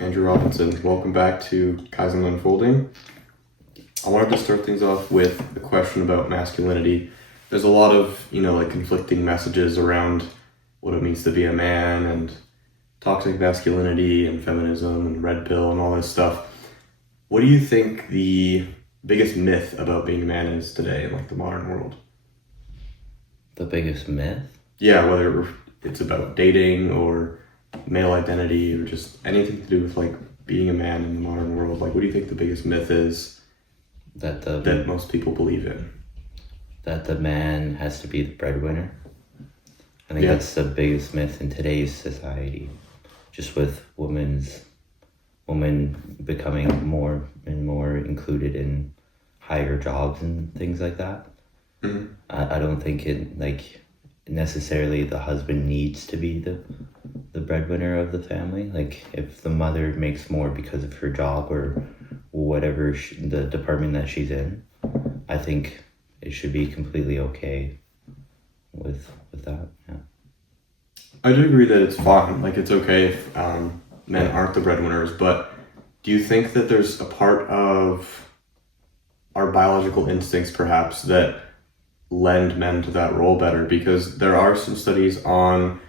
Andrew Robinson. Welcome back to Kaizen Unfolding. I wanted to start things off with a question about masculinity. There's a lot of, conflicting messages around what it means to be a man and toxic masculinity and feminism and red pill and all this stuff. What do you think the biggest myth about being a man is today in the modern world? The biggest myth? Yeah, whether it's about dating or male identity or just anything to do with being a man in the modern world. What do you think the biggest myth is that most people believe in? That the man has to be the breadwinner. I think that's the biggest myth in today's society. Just with women becoming more and more included in higher jobs and things like that. Mm-hmm. I don't think necessarily the husband needs to be the breadwinner of the family. If the mother makes more because of her job or whatever the department that she's in, I think it should be completely okay with that. Yeah. I do agree that it's fine. It's okay if men aren't the breadwinners, but do you think that there's a part of our biological instincts perhaps that lend men to that role better? Because there are some studies on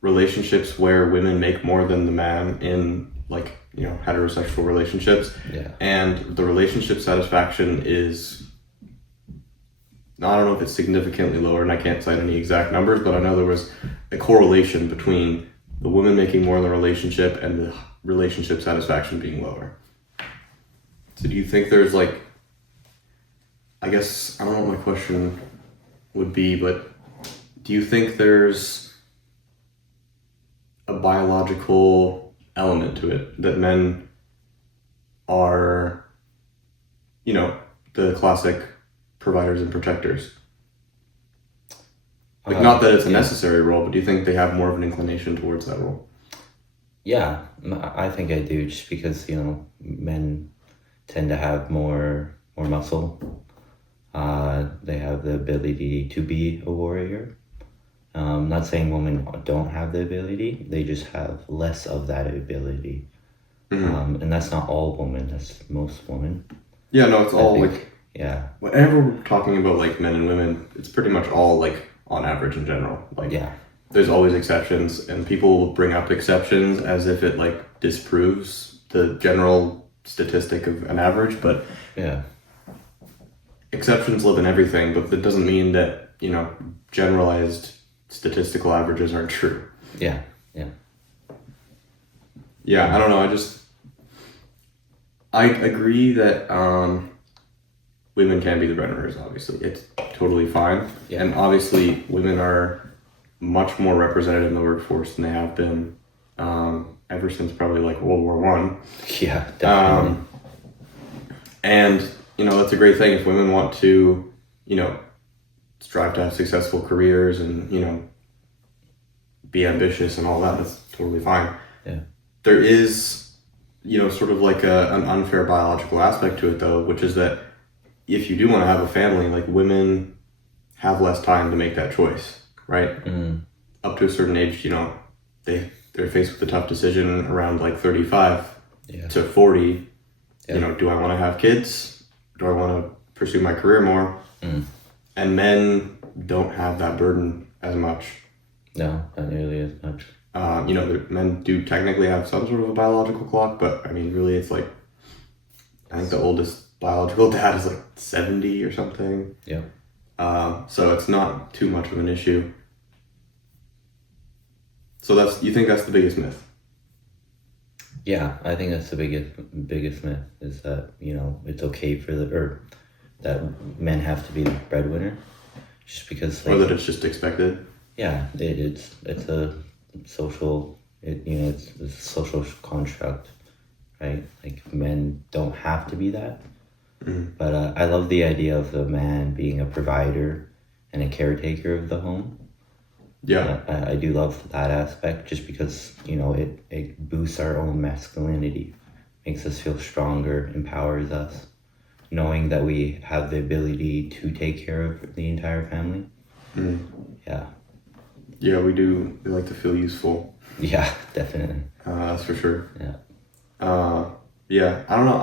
relationships where women make more than the man in heterosexual relationships, and the relationship satisfaction is, I don't know if it's significantly lower, and I can't cite any exact numbers, but I know there was a correlation between the woman making more in the relationship and the relationship satisfaction being lower. So do you think there's I guess, I don't know what my question would be, but do you think there's a biological element to it that men are, the classic providers and protectors? Not that it's a necessary role, but do you think they have more of an inclination towards that role? Yeah, I think I do, just because, men tend to have more muscle. They have the ability to be a warrior. Not saying women don't have the ability, they just have less of that ability. Mm-hmm. And that's not all women, that's most women. Yeah, no, it's all whenever we're talking about men and women, it's pretty much all on average in general. There's always exceptions, and people will bring up exceptions as if it disproves the general statistic of an average, but exceptions live in everything, but that doesn't mean that, generalized statistical averages aren't true. Yeah, I don't know, I agree that women can be the breadwinners, obviously. It's totally fine. Yeah. And obviously women are much more represented in the workforce than they have been ever since probably World War I. Yeah, definitely. And, that's a great thing if women want to, strive to have successful careers and, be ambitious and all that. That's totally fine. Yeah. There is, sort of an unfair biological aspect to it, though, which is that if you do want to have a family, women have less time to make that choice, right? Mm. Up to a certain age, they're faced with a tough decision around 35 to 40. Yeah. Do I want to have kids? Do I want to pursue my career more? Mm. And men don't have that burden as much. No, not nearly as much. Men do technically have some sort of a biological clock, but really it's I think the oldest biological dad is 70 or something. Yeah. So it's not too much of an issue. So you think that's the biggest myth? Yeah, I think that's the biggest myth, is that, it's okay that men have to be the breadwinner, just because or that it's just expected. Yeah, it's a social, it's a social construct, right? Men don't have to be that. Mm-hmm. But I love the idea of the man being a provider and a caretaker of the home. Yeah. I do love that aspect, just because, it boosts our own masculinity, makes us feel stronger, empowers us, knowing that we have the ability to take care of the entire family. Mm. Yeah. Yeah, we do. We like to feel useful. Yeah, definitely. That's for sure. Yeah. Yeah, I don't know.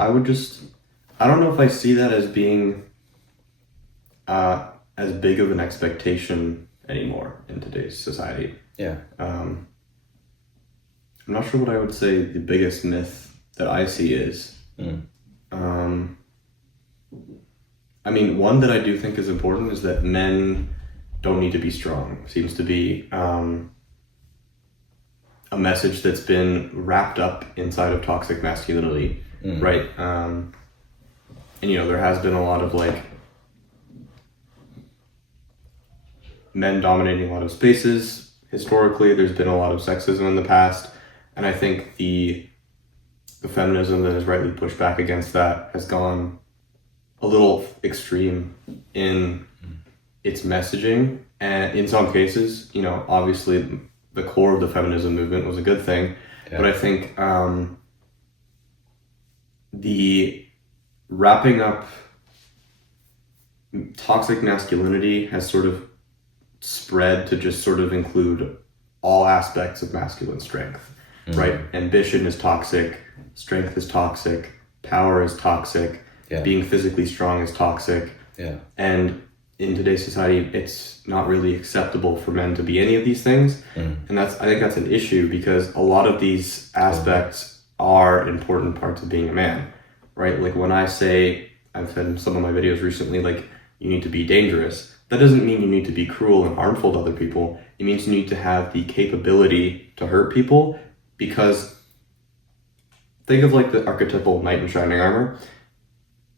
I don't know if I see that as being as big of an expectation anymore in today's society. Yeah. I'm not sure what I would say the biggest myth that I see is. Um, I mean, one that I do think is important is that men don't need to be strong. Seems to be a message that's been wrapped up inside of toxic masculinity, right? And there has been a lot of like men dominating a lot of spaces. Historically, there's been a lot of sexism in the past, and I think the feminism that has rightly pushed back against that has gone a little extreme in its messaging, and in some cases, obviously the core of the feminism movement was a good thing, but I think the wrapping up toxic masculinity has sort of spread to just sort of include all aspects of masculine strength, right? Ambition is toxic, strength is toxic, power is toxic, being physically strong is toxic, and in today's society, it's not really acceptable for men to be any of these things, and I think that's an issue because a lot of these aspects are important parts of being a man, right? Like when I say, I've said in some of my videos recently, like you need to be dangerous. That doesn't mean you need to be cruel and harmful to other people. It means you need to have the capability to hurt people, because think of like the archetypal knight in shining armor.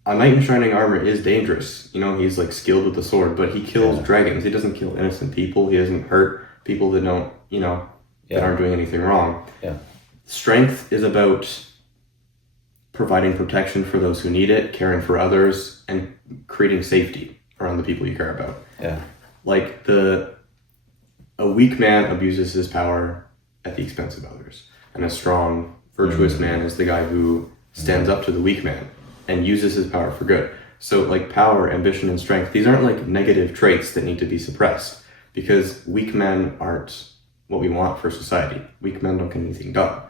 A knight in shining armor is dangerous. He's like skilled with the sword, but he kills dragons. He doesn't kill innocent people. He doesn't hurt people that don't, that aren't doing anything wrong. Yeah. Strength is about providing protection for those who need it, caring for others, and creating safety around the people you care about. Yeah. Like a weak man abuses his power at the expense of others, and a strong, virtuous man is the guy who stands up to the weak man and uses his power for good. So like power, ambition, and strength, these aren't like negative traits that need to be suppressed, because weak men aren't what we want for society. Weak men don't get anything done.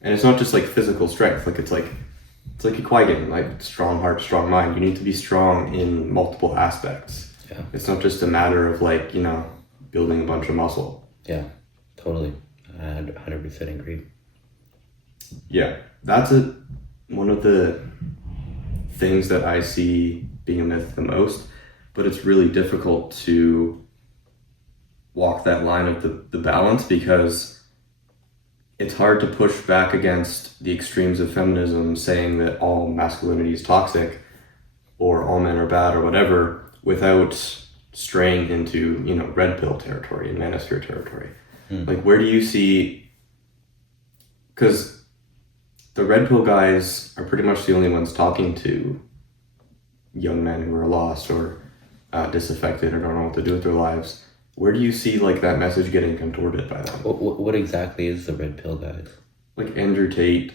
And it's not just like physical strength, like it's like a Kaizen, like strong heart, strong mind. You need to be strong in multiple aspects. Yeah. It's not just a matter of like, building a bunch of muscle. Yeah, totally. I 100% agree. Yeah, that's one of the things that I see being a myth the most, but it's really difficult to walk that line of the balance, because it's hard to push back against the extremes of feminism saying that all masculinity is toxic or all men are bad or whatever, without straying into, red pill territory and Manosphere territory. Like, where do you see, because the red pill guys are pretty much the only ones talking to young men who are lost or disaffected or don't know what to do with their lives. Where do you see like that message getting contorted by them? What exactly is the red pill guys? Like Andrew Tate,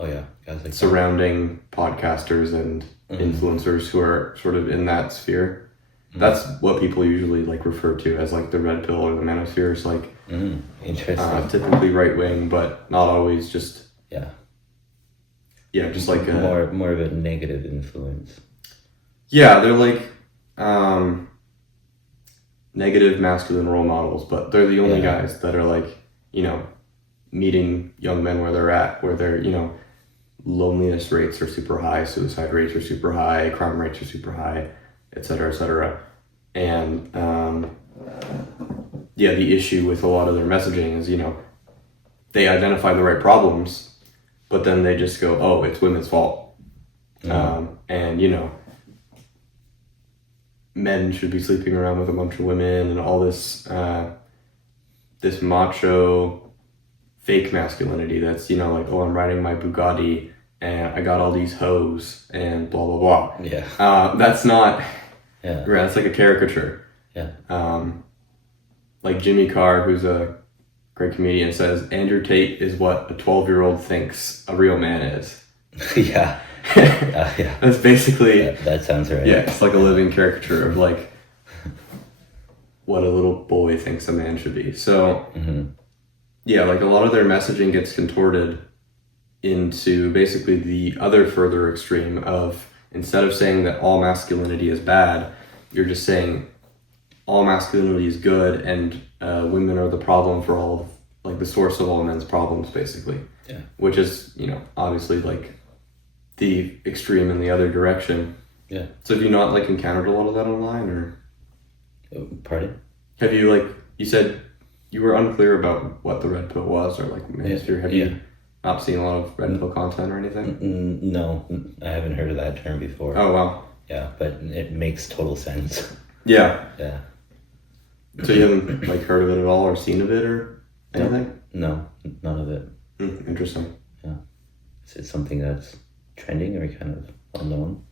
Oh yeah, guys like surrounding podcasters and influencers who are sort of in that sphere. That's what people usually like refer to as like the red pill or the manosphere. It's like interesting. Typically right wing, but not always. Just just like more of a negative influence. Yeah, they're like negative masculine role models, but they're the only guys that are like, meeting young men where they're at, where their, loneliness rates are super high, suicide rates are super high, crime rates are super high, et cetera, et cetera. And the issue with a lot of their messaging is, they identify the right problems, but then they just go, oh, it's women's fault. And, men should be sleeping around with a bunch of women and all this this macho fake masculinity that's, like, oh, I'm riding my Bugatti and I got all these hoes and blah, blah, blah. Yeah. That's not, that's like a caricature. Yeah. Like Jimmy Carr, who's a great comedian, says, Andrew Tate is what a 12-year-old thinks a real man is. Yeah. That's basically that sounds right. Yeah, it's like a living caricature of like what a little boy thinks a man should be. So like a lot of their messaging gets contorted into basically the other further extreme of, instead of saying that all masculinity is bad, you're just saying all masculinity is good, and women are the problem for all, like the source of all men's problems, basically. Yeah. Which is, obviously like the extreme in the other direction. Yeah. So have you not like encountered a lot of that online, or? Pardon? Have you, like, you said you were unclear about what the red pill was, or like Manosphere. Have you not seen a lot of red pill content or anything? No, I haven't heard of that term before. Oh, wow. Yeah, but it makes total sense. Yeah. Yeah. So you haven't like heard of it at all, or seen of it, or anything? No, none of it. Interesting. Yeah. Is it something that's trending or kind of unknown?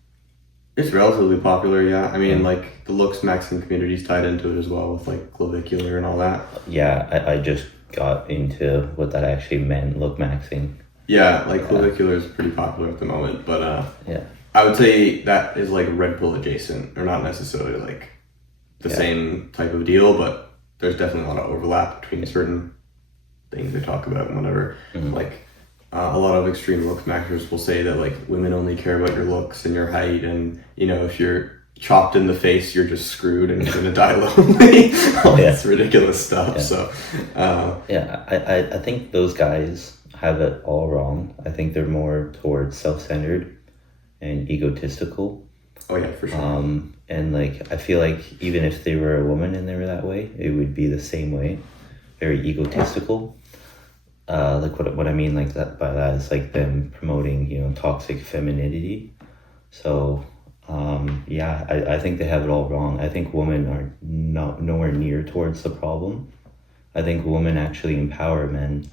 It's relatively popular, yeah. I mean, like, the looks maxing community's tied into it as well, with like clavicular and all that. Yeah, I just got into what that actually meant, look maxing. Yeah, like clavicular is pretty popular at the moment, but yeah, I would say that is like red pill adjacent, or not necessarily like the same type of deal, but there's definitely a lot of overlap between certain things they talk about and whatever. Like, a lot of extreme look maxers will say that like women only care about your looks and your height, and if you're chopped in the face, you're just screwed and you're gonna die lonely. All this ridiculous stuff. So I think those guys have it all wrong. I think they're more towards self-centered and egotistical. Oh yeah, for sure. And like I feel like even if they were a woman and they were that way, it would be the same way. Very egotistical. Like what I mean like that by that is like them promoting toxic femininity. So I think they have it all wrong. I think women are nowhere near towards the problem. I think women actually empower men,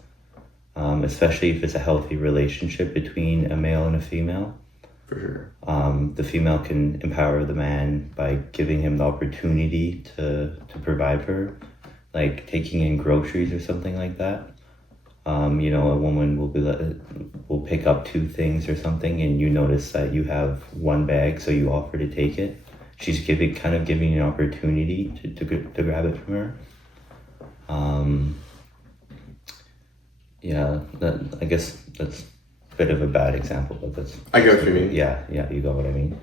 especially if it's a healthy relationship between a male and a female. For sure. The female can empower the man by giving him the opportunity to provide for her, like taking in groceries or something like that. A woman will pick up 2 things or something, and you notice that you have 1 bag, so you offer to take it. She's giving you an opportunity to grab it from her. I guess that's a bit of a bad example, but that's. I get what you mean. Yeah, you got what I mean.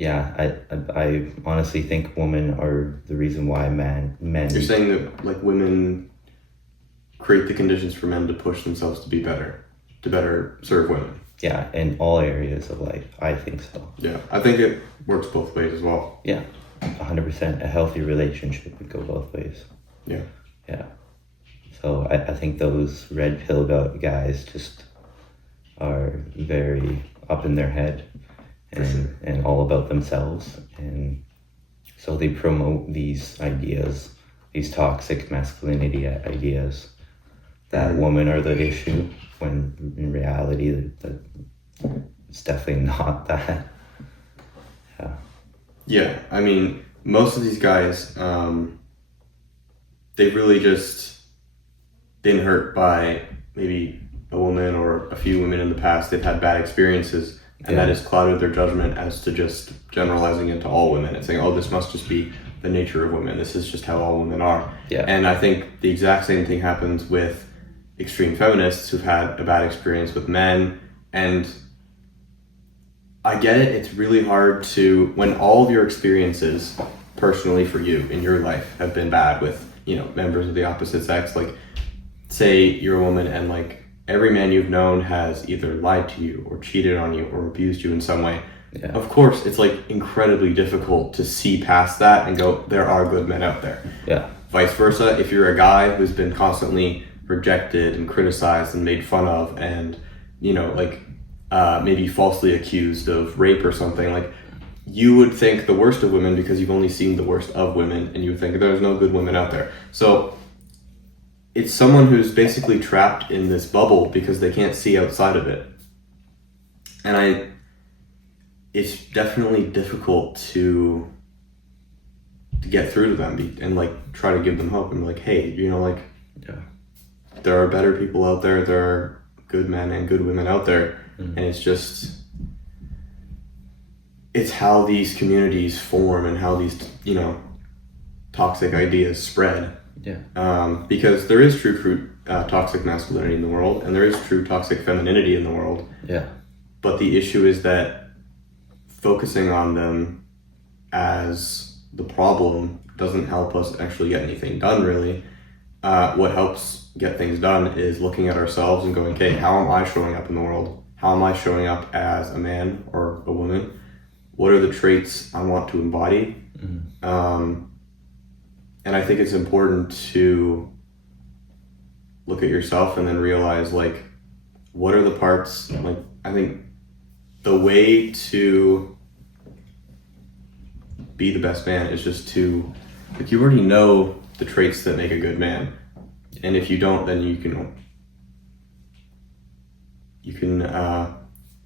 I honestly think women are the reason why men. You're saying that like women create the conditions for men to push themselves to be better, to better serve women. Yeah, in all areas of life, I think so. Yeah, I think it works both ways as well. Yeah, 100%. A healthy relationship would go both ways. Yeah. Yeah. So I think those red pill guys just are very up in their head and all about themselves. And so they promote these ideas, these toxic masculinity ideas, that women are the issue, when in reality that it's definitely not that. Yeah. Yeah, I mean, most of these guys, they've really just been hurt by maybe a woman or a few women in the past. They've had bad experiences, and that has clouded their judgment as to just generalizing it to all women and saying, oh, this must just be the nature of women. This is just how all women are. Yeah. And I think the exact same thing happens with extreme feminists who've had a bad experience with men. And I get it. It's really hard to, when all of your experiences personally for you in your life have been bad with, members of the opposite sex, like say you're a woman and like every man you've known has either lied to you or cheated on you or abused you in some way. Yeah. Of course, it's like incredibly difficult to see past that and go, there are good men out there. Yeah. Vice versa, if you're a guy who's been constantly rejected and criticized and made fun of and, maybe falsely accused of rape or something, like you would think the worst of women because you've only seen the worst of women, and you would think there's no good women out there. So it's someone who's basically trapped in this bubble because they can't see outside of it. And it's definitely difficult to get through to them and like try to give them hope and like, hey, there are better people out there. There are good men and good women out there. And it's just, it's how these communities form and how these, toxic ideas spread. Yeah. Because there is true toxic masculinity in the world, and there is true toxic femininity in the world. Yeah. But the issue is that focusing on them as the problem doesn't help us actually get anything done, really. What helps get things done is looking at ourselves and going, okay, how am I showing up in the world? How am I showing up as a man or a woman? What are the traits I want to embody? And I think it's important to look at yourself and then realize, like, what are the parts, like, I think the way to be the best man is just to, like, you already know the traits that make a good man. And if you don't, then you can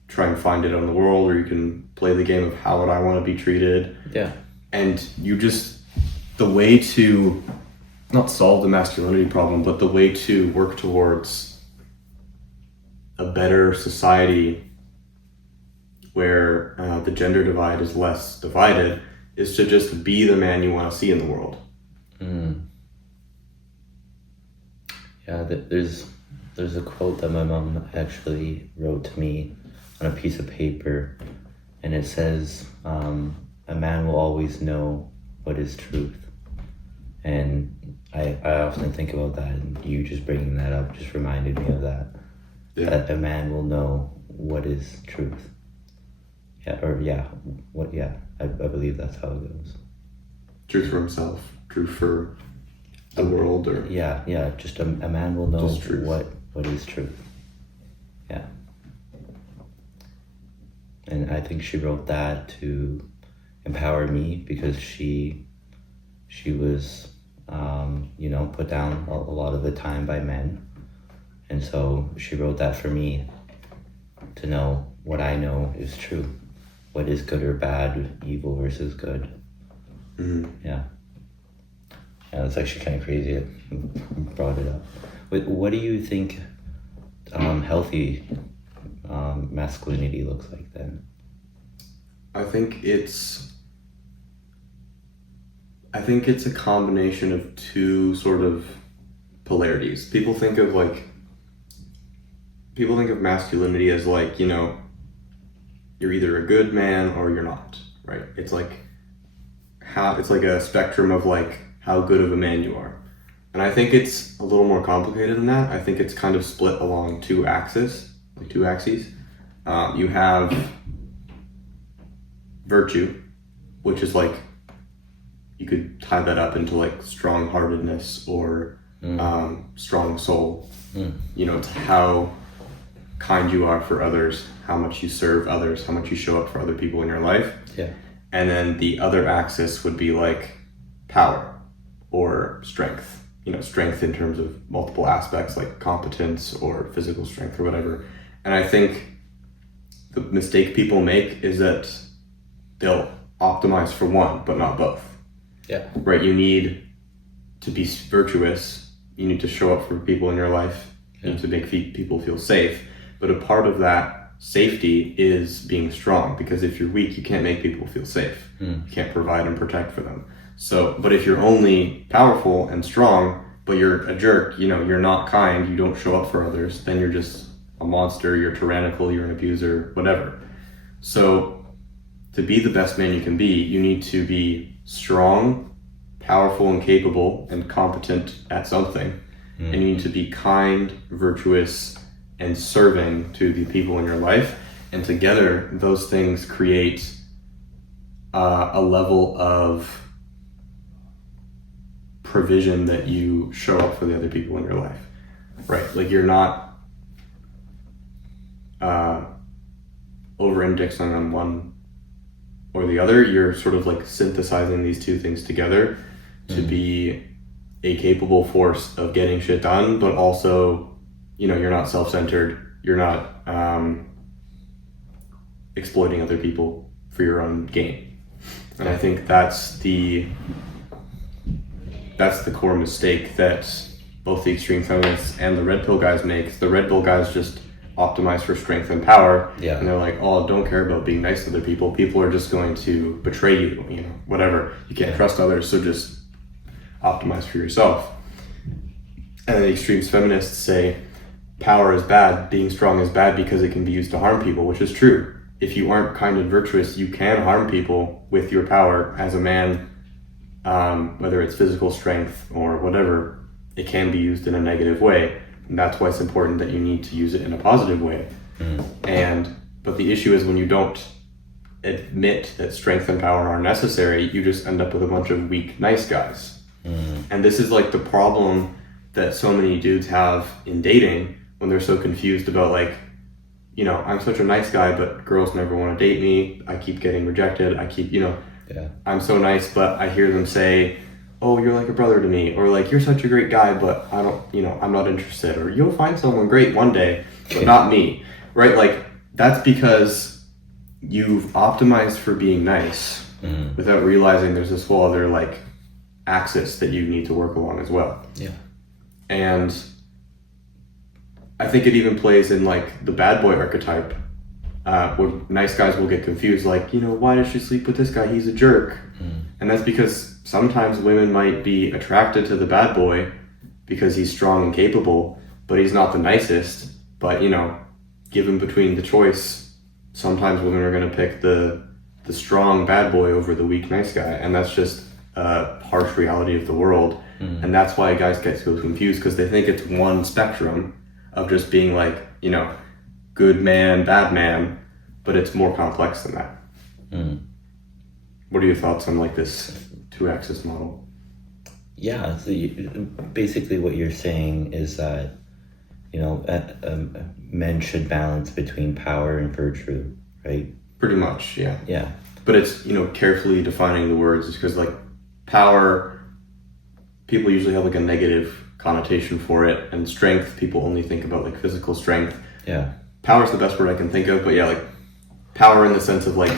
try and find it on the world, or you can play the game of how would I want to be treated. Yeah. And you just, the way to not solve the masculinity problem, but the way to work towards a better society where the gender divide is less divided is to just be the man you want to see in the world. Yeah, there's a quote that my mom actually wrote to me on a piece of paper, and it says, a man will always know what is truth. And I often think about that, and you just bringing that up just reminded me of that. Yeah. That a man will know what is truth. I believe that's how it goes. Truth for himself, truth for the world, or just a man will know just truth. what is truth. Yeah. And I think she wrote that to empower me, because she was put down a lot of the time by men, and so she wrote that for me to know what I know is true, what is good or bad, evil versus good. Yeah, it's actually kind of crazy I brought it up. What do you think healthy masculinity looks like then? I think it's a combination of two sort of polarities. People think of masculinity as, like, you're either a good man or you're not, right? It's like a spectrum of, like, how good of a man you are. And I think it's a little more complicated than that. I think it's kind of split along two axes. You have virtue, which is, like, you could tie that up into, like, strong-heartedness or strong soul. It's how kind you are for others, how much you serve others, how much you show up for other people in your life. Yeah. And then the other axis would be, like, power or strength. Strength in terms of multiple aspects, like competence or physical strength or whatever. And I think the mistake people make is that they'll optimize for one, but not both. Yeah. Right? You need to be virtuous. You need to show up for people in your life. You need to make people feel safe. But a part of that safety is being strong, because if you're weak, you can't make people feel safe. You can't provide and protect for them. So, but if you're only powerful and strong, but you're a jerk, you're not kind, you don't show up for others, then you're just a monster, you're tyrannical, you're an abuser, whatever. So to be the best man you can be, you need to be strong, powerful and capable and competent at something. And you need to be kind, virtuous, and serving to the people in your life. And together, those things create a level of provision that you show up for the other people in your life, right? Like, you're not over-indexing on one or the other. You're sort of, like, synthesizing these two things together to be a capable force of getting shit done, but also, you're not self-centered. You're not exploiting other people for your own gain. And I think that's the core mistake that both the extreme feminists and the red pill guys make. The red pill guys just optimize for strength and power. Yeah. And they're like, oh, don't care about being nice to other people. People are just going to betray you, whatever. You can't trust others, so just optimize for yourself. And the extreme feminists say power is bad, being strong is bad because it can be used to harm people, which is true. If you aren't kind and virtuous, you can harm people with your power as a man, whether it's physical strength or whatever. It can be used in a negative way. And that's why it's important that you need to use it in a positive way. But the issue is when you don't admit that strength and power are necessary, you just end up with a bunch of weak, nice guys. And this is like the problem that so many dudes have in dating when they're so confused about like, you know, I'm such a nice guy, but girls never want to date me. I keep getting rejected. I keep, you know, I'm so nice, but I hear them say, oh, you're like a brother to me, or like, you're such a great guy, but I don't, you know, I'm not interested, or you'll find someone great one day, but not me, right? Like, that's because you've optimized for being nice without realizing there's this whole other like axis that you need to work along as well. And I think it even plays in like the bad boy archetype, where nice guys will get confused, like, you know, why does she sleep with this guy? He's a jerk. And that's because sometimes women might be attracted to the bad boy because he's strong and capable, but he's not the nicest. But, you know, given between the choice, sometimes women are going to pick the strong bad boy over the weak nice guy. And that's just a harsh reality of the world. And that's why guys get so confused, because they think it's one spectrum of just being like, you know, good man, bad man, but it's more complex than that. What are your thoughts on like this two-axis model? Yeah, so basically what you're saying is that, you know, men should balance between power and virtue, right? Pretty much, yeah. Yeah. But it's, you know, carefully defining the words, because like power, people usually have like a negative connotation for it, and strength, people only think about like physical strength. Yeah. Power is the best word I can think of, but yeah, like power in the sense of like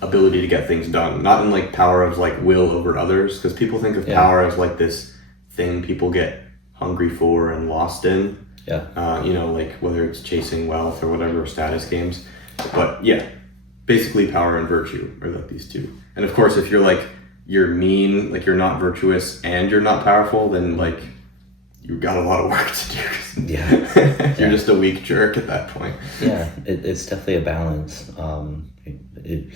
ability to get things done, not in like power of like will over others, because people think of power as like this thing people get hungry for and lost in. You know, like whether it's chasing wealth or whatever, status games. But yeah, basically power and virtue are like these two. And of course, if you're like, you're mean, like you're not virtuous and you're not powerful, then like you've got a lot of work to do. You're just a weak jerk at that point. It's definitely a balance. You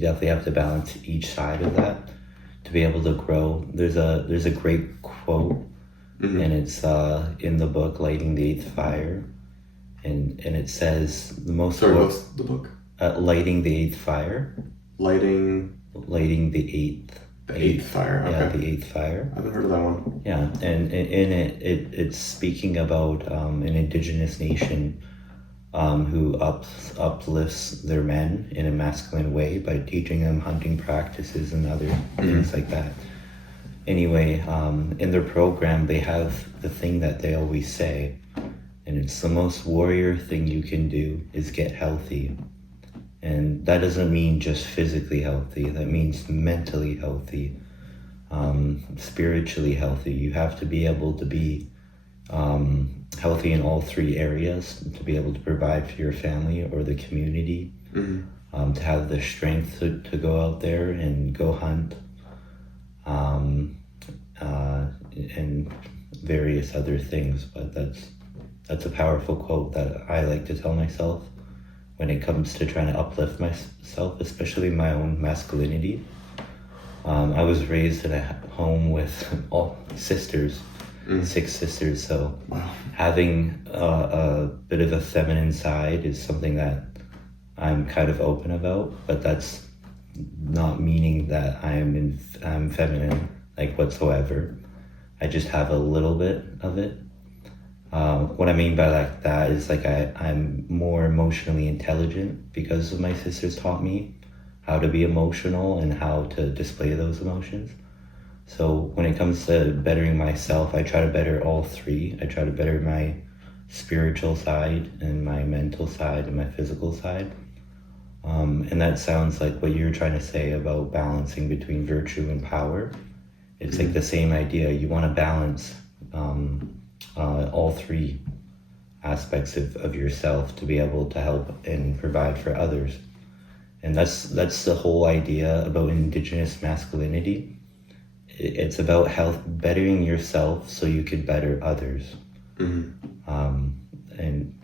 definitely have to balance each side of that to be able to grow. There's a great quote, and it's in the book Lighting the Eighth Fire, and it says the most. Sorry, what's the book? Lighting the Eighth Fire. Lighting the eighth. The eighth fire. Okay. Yeah, the eighth fire. I haven't heard of that one. Yeah, and in it's speaking about an indigenous nation who uplifts their men in a masculine way by teaching them hunting practices and other things like that. Anyway, in their program, they have the thing that they always say, and it's the most warrior thing you can do is get healthy. And that doesn't mean just physically healthy. That means mentally healthy, spiritually healthy. You have to be able to be healthy in all three areas to be able to provide for your family or the community, to have the strength to go out there and go hunt, and various other things. But that's a powerful quote that I like to tell myself when it comes to trying to uplift myself, especially my own masculinity. I was raised in a home with all sisters, 6 sisters, so having a bit of a feminine side is something that I'm kind of open about, but that's not meaning that I'm feminine, like, whatsoever. I just have a little bit of it. What I mean by like that is like I'm more emotionally intelligent because of my sisters taught me how to be emotional and how to display those emotions. So when it comes to bettering myself, I try to better all three. I try to better my spiritual side and my mental side and my physical side. And that sounds like what you're trying to say about balancing between virtue and power. It's like the same idea. You want to balance all three aspects of yourself to be able to help and provide for others. And that's the whole idea about indigenous masculinity, it's about bettering yourself so you could better others. And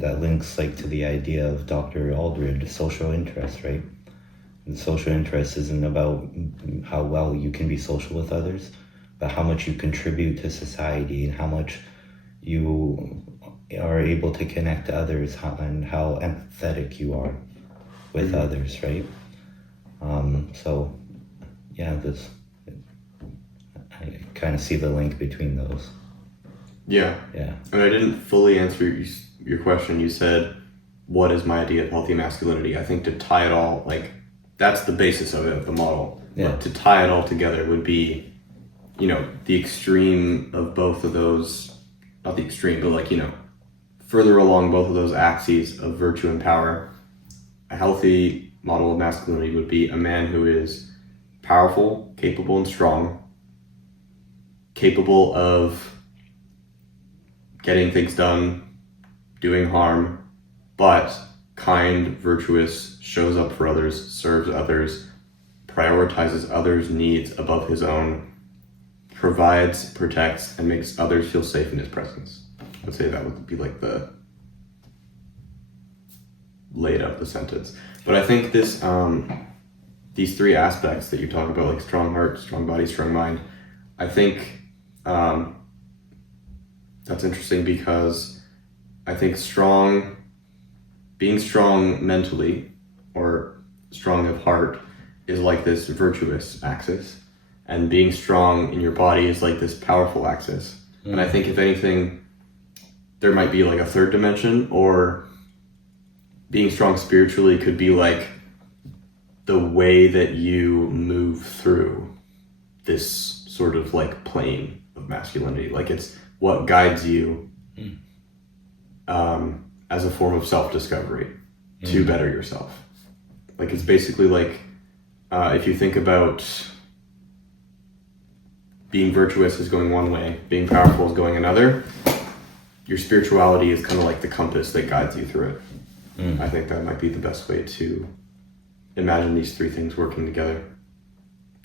that links like to the idea of Dr. Aldridge, social interest, right? And social interest isn't about how well you can be social with others, but how much you contribute to society and how much you are able to connect to others, and how empathetic you are with others, right? So yeah, I kind of see the link between those. Yeah. Yeah. And I didn't fully answer your question. You said, what is my idea of healthy masculinity? I think to tie it all, like, that's the basis of it, of the model. Yeah. But to tie it all together would be, the extreme of both of those, not the extreme, but like, further along both of those axes of virtue and power. A healthy model of masculinity would be a man who is powerful, capable, and strong, capable of getting things done, doing harm, but kind, virtuous, shows up for others, serves others, prioritizes others' needs above his own, provides, protects, and makes others feel safe in his presence. I would say that would be like the laid out the sentence. But I think this these three aspects that you talk about, like strong heart, strong body, strong mind, I think that's interesting because I think being strong mentally or strong of heart is like this virtuous axis, and being strong in your body is like this powerful axis. And I think if anything, there might be like a third dimension, or being strong spiritually could be like the way that you move through this sort of like plane of masculinity. Like it's what guides you as a form of self-discovery to better yourself. Like it's basically like if you think about being virtuous is going one way, being powerful is going another, your spirituality is kind of like the compass that guides you through it. I think that might be the best way to imagine these three things working together.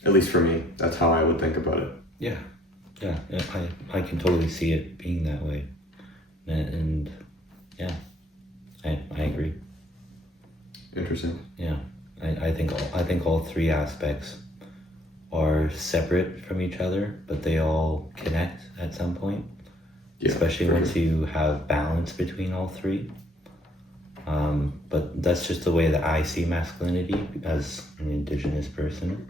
At least for me, that's how I would think about it. Yeah, I can totally see it being that way, and yeah, I agree. Interesting. Yeah, I think all three aspects are separate from each other, but they all connect at some point. Yeah, especially once you have balance between all three. But that's just the way that I see masculinity as an Indigenous person.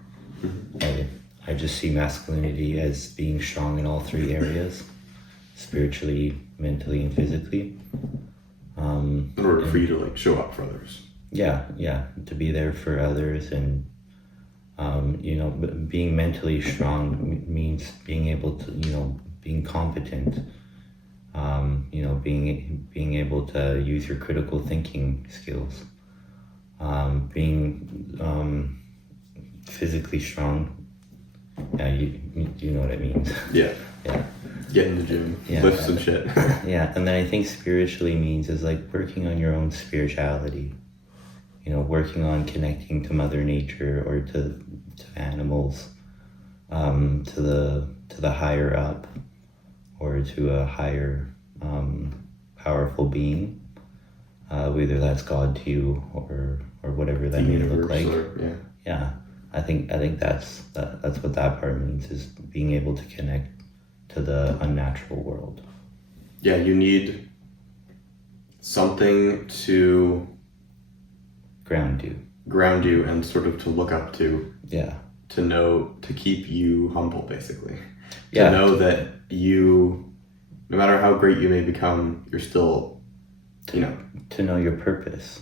I just see masculinity as being strong in all three areas, spiritually, mentally, and physically. In order for you to like show up for others. Yeah, to be there for others, and being mentally strong means being able to, being competent. Being able to use your critical thinking skills, being physically strong. Yeah, you know what I mean. Yeah. Yeah. Get in the gym, lift some shit. Yeah, and then I think spiritually means is like working on your own spirituality. Working on connecting to Mother Nature or to animals, to the higher up, or to a higher powerful being, whether that's God to you or whatever that may look like. Yeah, I think that's what that part means, is being able to connect to the unnatural world. Yeah, you need something to ground you and sort of to look up to. Yeah. To know, to keep you humble, basically. To know that you, no matter how great you may become, you're still, to know your purpose.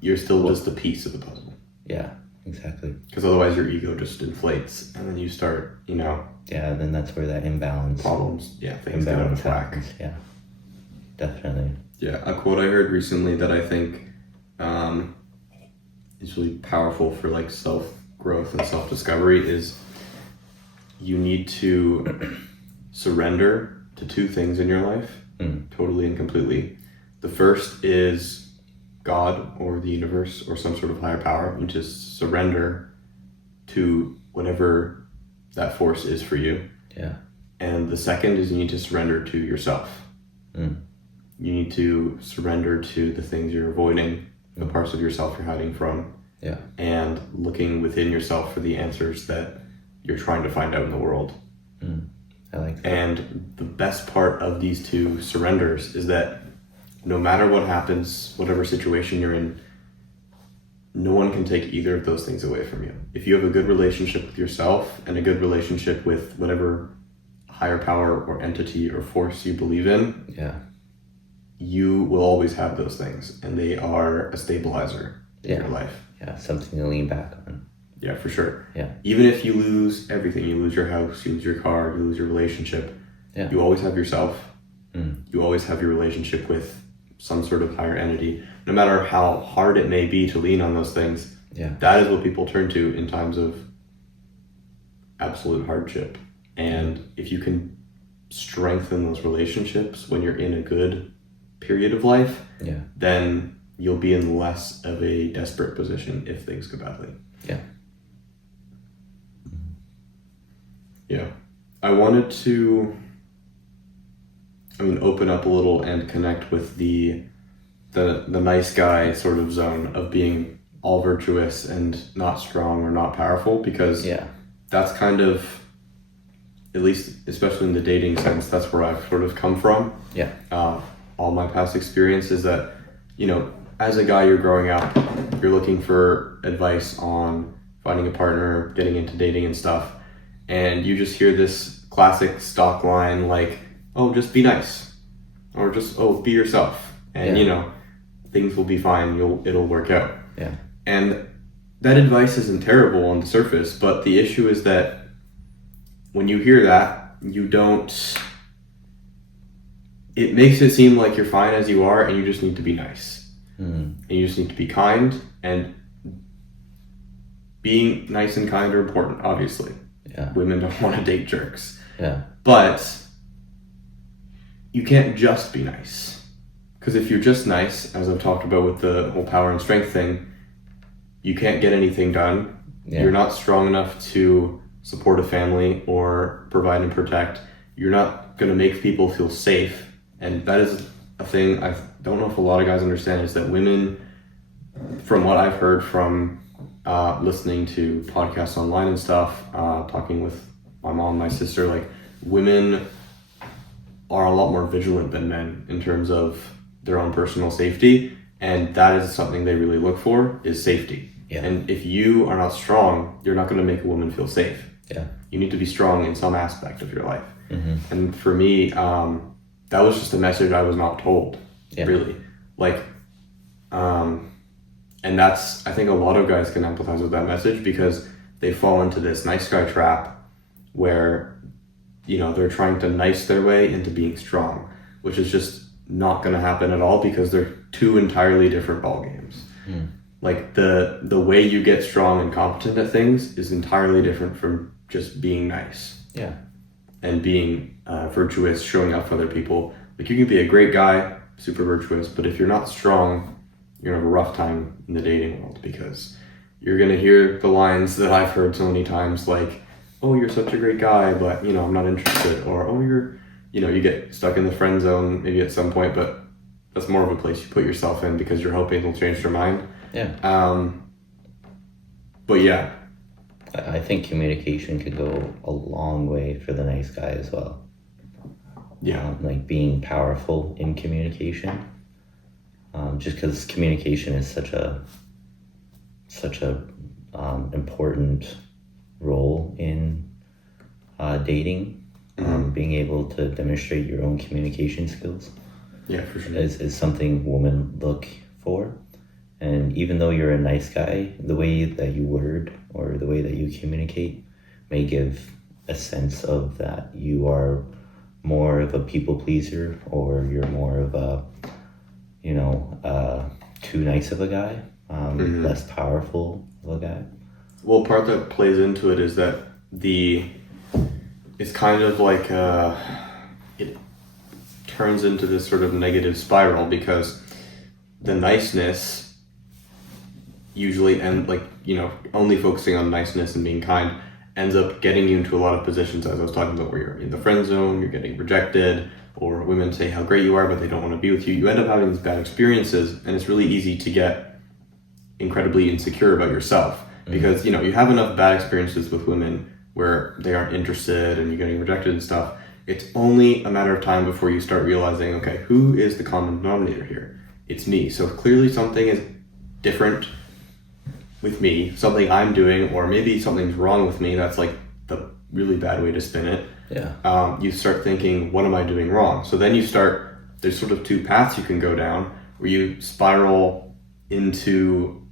You're still just a piece of the puzzle. Yeah, exactly. Because otherwise your ego just inflates, and then you start, Yeah, then that's where that imbalance. Problems, things get out of whack. Yeah, definitely. Yeah, a quote I heard recently that I think is really powerful for like self-growth and self-discovery is you need to surrender to two things in your life, totally and completely. The first is God or the universe or some sort of higher power. You just surrender to whatever that force is for you. Yeah. And the second is you need to surrender to yourself. Mm. You need to surrender to the things you're avoiding, the parts of yourself you're hiding from, Yeah. and looking within yourself for the answers that you're trying to find out in the world. I like that. And the best part of these two surrenders is that no matter what happens, whatever situation you're in, no one can take either of those things away from you. If you have a good relationship with yourself and a good relationship with whatever higher power or entity or force you believe in, Yeah. you will always have those things, and they are a stabilizer in your life. Yeah, something to lean back on. Yeah, for sure. Yeah. Even if you lose everything, you lose your house, you lose your car, you lose your relationship, Yeah. you always have yourself. Mm. You always have your relationship with some sort of higher entity. No matter how hard it may be to lean on those things, Yeah. that is what people turn to in times of absolute hardship. And if you can strengthen those relationships when you're in a good period of life, Yeah. then you'll be in less of a desperate position if things go badly. Yeah. Yeah. I wanted to open up a little and connect with the nice guy sort of zone of being all virtuous and not strong or not powerful, because Yeah. that's kind of, at least especially in the dating sense, that's where I've sort of come from. Yeah. All my past experience is that, as a guy, you're growing up, you're looking for advice on finding a partner, getting into dating and stuff, and you just hear this classic stock line like, oh, just be nice, or just, oh, be yourself, and things will be fine, it'll work out. Yeah. And that advice isn't terrible on the surface, but the issue is that when you hear that, it makes it seem like you're fine as you are and you just need to be nice. Mm. And you just need to be kind, and being nice and kind are important, obviously. Yeah. Women don't want to date jerks. Yeah. But you can't just be nice. Because if you're just nice, as I've talked about with the whole power and strength thing, you can't get anything done. Yeah. You're not strong enough to support a family or provide and protect. You're not going to make people feel safe. And that is a thing I don't know if a lot of guys understand, is that women, from what I've heard from listening to podcasts online and stuff, talking with my mom, my sister, like, women are a lot more vigilant than men in terms of their own personal safety, and that is something they really look for, is safety. Yeah. And if you are not strong, you're not going to make a woman feel safe. Yeah. You need to be strong in some aspect of your life. Mm-hmm. And for me, that was just a message I was not told, really. Like, and that's, I think a lot of guys can empathize with that message, because they fall into this nice guy trap where, they're trying to nice their way into being strong, which is just not going to happen at all, because they're two entirely different ball games. Mm. Like, the way you get strong and competent at things is entirely different from just being nice. Yeah. And being virtuous, showing up for other people. Like, you can be a great guy, super virtuous, but if you're not strong, you're gonna have a rough time in the dating world, because you're gonna hear the lines that I've heard so many times, like, oh, you're such a great guy, but I'm not interested, or oh, you're, you get stuck in the friend zone maybe at some point, but that's more of a place you put yourself in because you're hoping they'll change their mind. Yeah. But yeah, I think communication could go a long way for the nice guy as well. Yeah. Like being powerful in communication. Just because communication is such a important role in dating. Being able to demonstrate your own communication skills. Yeah, for sure. Is something women look for. And even though you're a nice guy, the way that you word or the way that you communicate may give a sense of that you are more of a people pleaser, or you're more of a, too nice of a guy, less powerful of a guy. Well, part that plays into it is that it's kind of like it turns into this sort of negative spiral, because the niceness usually only focusing on niceness and being kind ends up getting you into a lot of positions, as I was talking about, where you're in the friend zone, you're getting rejected, or women say how great you are, but they don't want to be with you. You end up having these bad experiences, and it's really easy to get incredibly insecure about yourself because, you know, you have enough bad experiences with women where they aren't interested and you're getting rejected and stuff. It's only a matter of time before you start realizing, okay, who is the common denominator here? It's me. So clearly something is different with me, something I'm doing, or maybe something's wrong with me. That's like the really bad way to spin it. Yeah. You start thinking, what am I doing wrong? So then there's sort of two paths you can go down, where you spiral into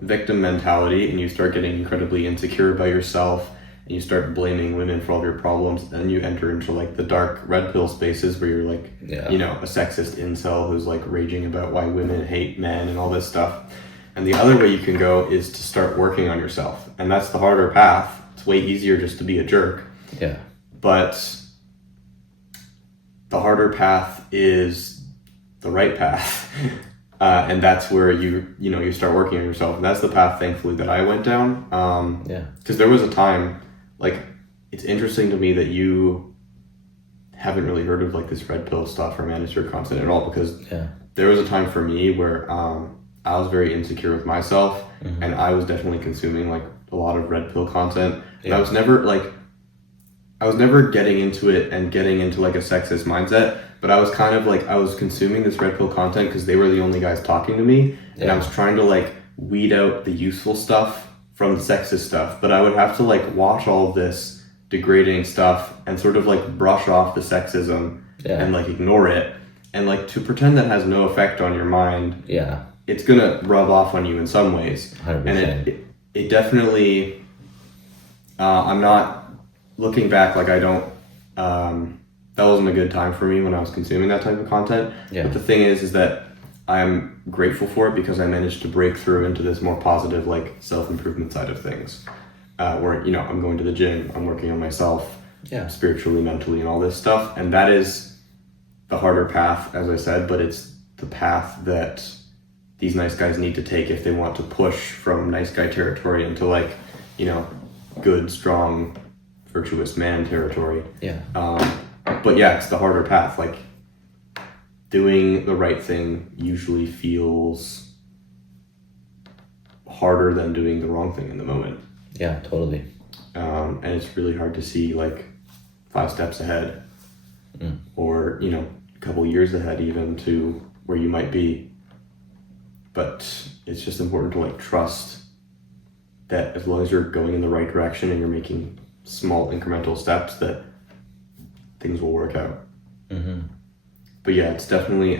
victim mentality and you start getting incredibly insecure about yourself and you start blaming women for all your problems. Then you enter into like the dark red pill spaces where you're like, you know, a sexist incel who's like raging about why women hate men and all this stuff. And the other way you can go is to start working on yourself. And that's the harder path. It's way easier just to be a jerk. Yeah. But the harder path is the right path. And that's where you start working on yourself. And that's the path, thankfully, that I went down. Because there was a time, like, it's interesting to me that you haven't really heard of like this red pill stuff or Manosphere content at all, because there was a time for me where I was very insecure with myself, and I was definitely consuming like a lot of red pill content. And I was never getting into it and getting into like a sexist mindset, but I was kind of like, I was consuming this red pill content because they were the only guys talking to me, and I was trying to like weed out the useful stuff from the sexist stuff, but I would have to like watch all of this degrading stuff and sort of like brush off the sexism and like ignore it, and like to pretend that has no effect on your mind. It's gonna rub off on you in some ways. 100%. And it definitely, I'm not looking back, like I don't, that wasn't a good time for me when I was consuming that type of content. But the thing is that I'm grateful for it because I managed to break through into this more positive, like self-improvement side of things, where, you know, I'm going to the gym, I'm working on myself, spiritually, mentally, and all this stuff. And that is the harder path, as I said, but it's the path that these nice guys need to take if they want to push from nice guy territory into like, you know, good, strong, virtuous man territory. But yeah, it's the harder path. Like, doing the right thing usually feels harder than doing the wrong thing in the moment. Yeah, totally. And it's really hard to see like 5 steps ahead, or, you know, a couple years ahead even to where you might be. But it's just important to like trust that as long as you're going in the right direction and you're making small incremental steps, that things will work out. But yeah, it's definitely